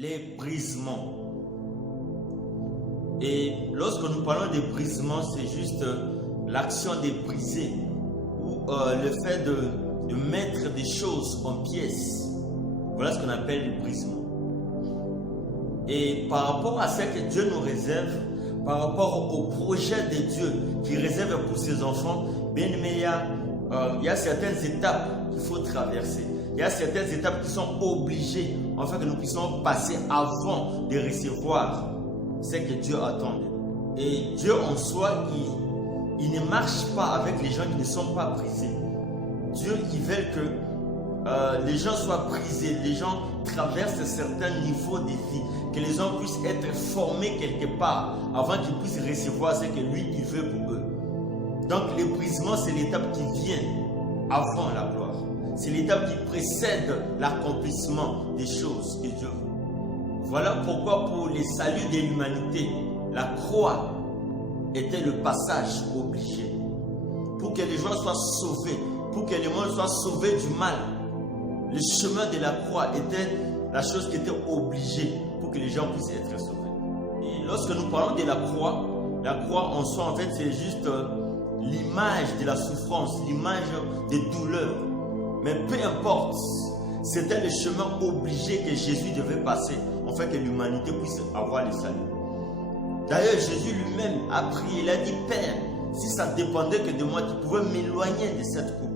les brisements. Et lorsque nous parlons de brisement, c'est juste l'action de briser ou le fait de mettre des choses en pièces. Voilà ce qu'on appelle le brisement. Et par rapport à ce que Dieu nous réserve, par rapport au projet de Dieu qu'il réserve pour ses enfants, bien aimé, il y a certaines étapes qu'il faut traverser. Il y a certaines étapes qui sont obligées afin que nous puissions passer avant de recevoir ce que Dieu attend de nous. Et Dieu en soi, il ne marche pas avec les gens qui ne sont pas brisés. Dieu, il veut que les gens soient brisés, les gens traversent certains niveaux de vie, que les gens puissent être formés quelque part avant qu'ils puissent recevoir ce que lui, il veut pour eux. Donc le brisement, c'est l'étape qui vient avant la gloire. C'est l'étape qui précède l'accomplissement des choses que Dieu veut. Voilà pourquoi pour le salut de l'humanité, la croix était le passage obligé. Pour que les gens soient sauvés, pour que le monde soit sauvé du mal, le chemin de la croix était la chose qui était obligée pour que les gens puissent être sauvés. Et lorsque nous parlons de la croix en soi, en fait, c'est juste l'image de la souffrance, l'image des douleurs. Mais peu importe, c'était le chemin obligé que Jésus devait passer, afin que l'humanité puisse avoir le salut. D'ailleurs, Jésus lui-même a prié, il a dit, Père, si ça dépendait que de moi, tu pouvais m'éloigner de cette coupe.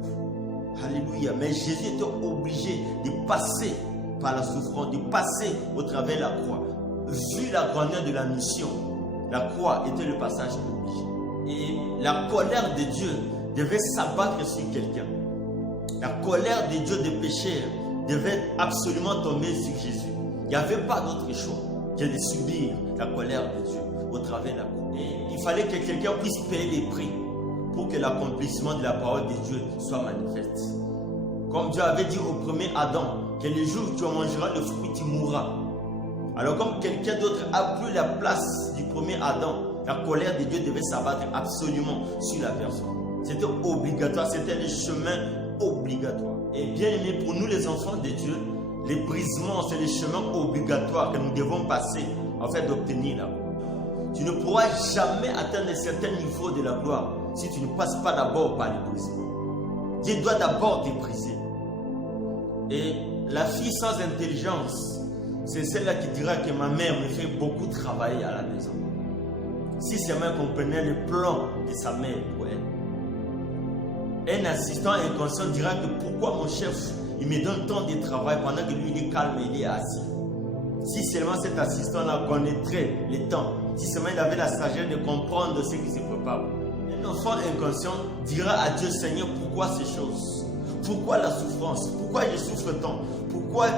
Alléluia. Mais Jésus était obligé de passer par la souffrance, de passer au travers de la croix. Vu la grandeur de la mission, la croix était le passage obligé. Et la colère de Dieu devait s'abattre sur quelqu'un. La colère de Dieu des pécheurs devait absolument tomber sur Jésus. Il n'y avait pas d'autre choix que de subir la colère de Dieu au travers de la croix. Et il fallait que quelqu'un puisse payer les prix pour que l'accomplissement de la parole de Dieu soit manifeste. Comme Dieu avait dit au premier Adam, que le jour où tu mangeras le fruit, tu mourras. Alors comme quelqu'un d'autre a pris la place du premier Adam, la colère de Dieu devait s'abattre absolument sur la personne. C'était obligatoire, c'était le chemin obligatoire. Et bien aimé, pour nous les enfants de Dieu, les brisements, c'est le chemin obligatoire que nous devons passer afin d'obtenir la gloire. Tu ne pourras jamais atteindre un certain niveau de la gloire si tu ne passes pas d'abord par les brisements. Dieu doit d'abord te briser. Et la fille sans intelligence, c'est celle-là qui dira que ma mère me fait beaucoup travailler à la maison. Si seulement elle comprenait le plan de sa mère pour elle. Un assistant inconscient dira que pourquoi mon chef il me donne tant de travail pendant que lui il est calme et il est assis. Si seulement cet assistant-là connaîtrait le temps, si seulement il avait la sagesse de comprendre ce qui se prépare. Un enfant inconscient dira à Dieu, Seigneur, pourquoi ces choses? Pourquoi la souffrance? Pourquoi je souffre tant? Pourquoi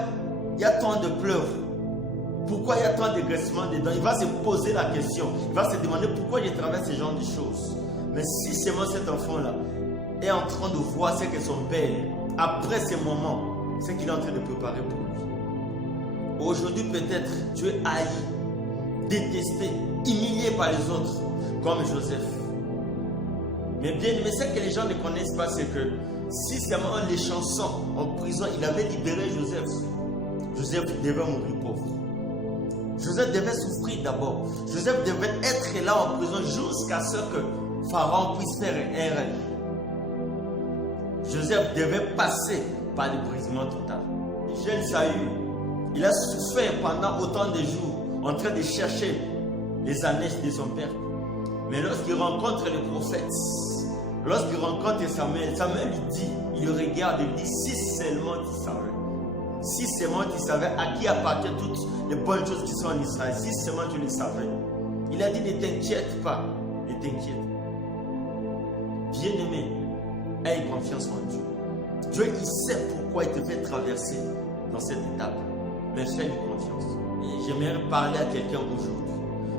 il y a tant de pleurs? Pourquoi il y a tant de graissements dedans? Il va se poser la question. Il va se demander pourquoi je traverse ce genre de choses. Mais si seulement cet enfant-là est en train de voir ce que son père, après ces moments, ce qu'il est en train de préparer pour lui. Aujourd'hui, peut-être, tu es haï, détesté, humilié par les autres, comme Joseph. Mais bien, mais ce que les gens ne connaissent pas, c'est que si seulement les chansons en prison, il avait libéré Joseph, Joseph devait mourir pauvre. Joseph devait souffrir d'abord. Joseph devait être là en prison jusqu'à ce que Pharaon puisse faire un rêve. Joseph devait passer par le brisement total. Jeune Saül, il a souffert pendant autant de jours en train de chercher les annexes de son père. Mais lorsqu'il rencontre le prophète, lorsqu'il rencontre Samuel, Samuel lui dit, il le regarde et lui dit, si seulement tu savais. Si seulement tu savais à qui appartiennent toutes les bonnes choses qui sont en Israël, si seulement tu le savais. Il a dit, ne t'inquiète pas, ne t'inquiète. Bien-aimé, aie confiance en Dieu. Dieu, il sait pourquoi il te fait traverser dans cette étape. Mais fais-lui confiance. Et j'aimerais parler à quelqu'un aujourd'hui.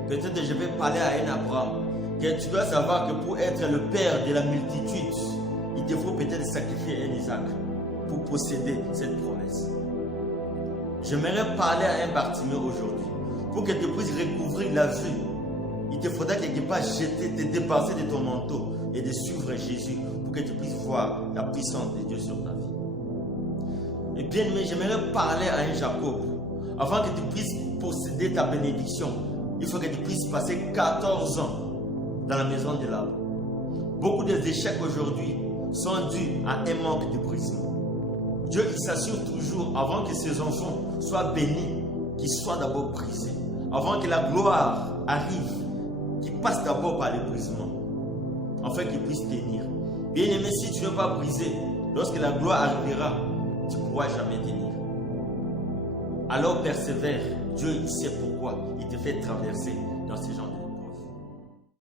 Peut-être que je vais parler à un Abraham. Que tu dois savoir que pour être le père de la multitude, il te faut peut-être sacrifier un Isaac pour posséder cette promesse. J'aimerais parler à un Bartimée aujourd'hui. Pour que tu puisses recouvrir la vue, il te faudra quelque part jeter, te débarrasser de ton manteau et de suivre Jésus pour que tu puisses voir la puissance de Dieu sur ta vie. Et bien aimé, j'aimerais parler à un Jacob. Avant que tu puisses posséder ta bénédiction, il faut que tu puisses passer 14 ans dans la maison de l'arbre. Beaucoup des échecs aujourd'hui sont dus à un manque de brisement. Dieu il s'assure toujours, avant que ses enfants soient bénis, qu'ils soient d'abord brisés. Avant que la gloire arrive, qu'ils passent d'abord par le brisement, afin qu'ils puissent tenir. Bien aimé, si tu ne veux pas briser, lorsque la gloire arrivera, tu ne pourras jamais tenir. Alors persévère. Dieu il sait pourquoi il te fait traverser dans ce genre de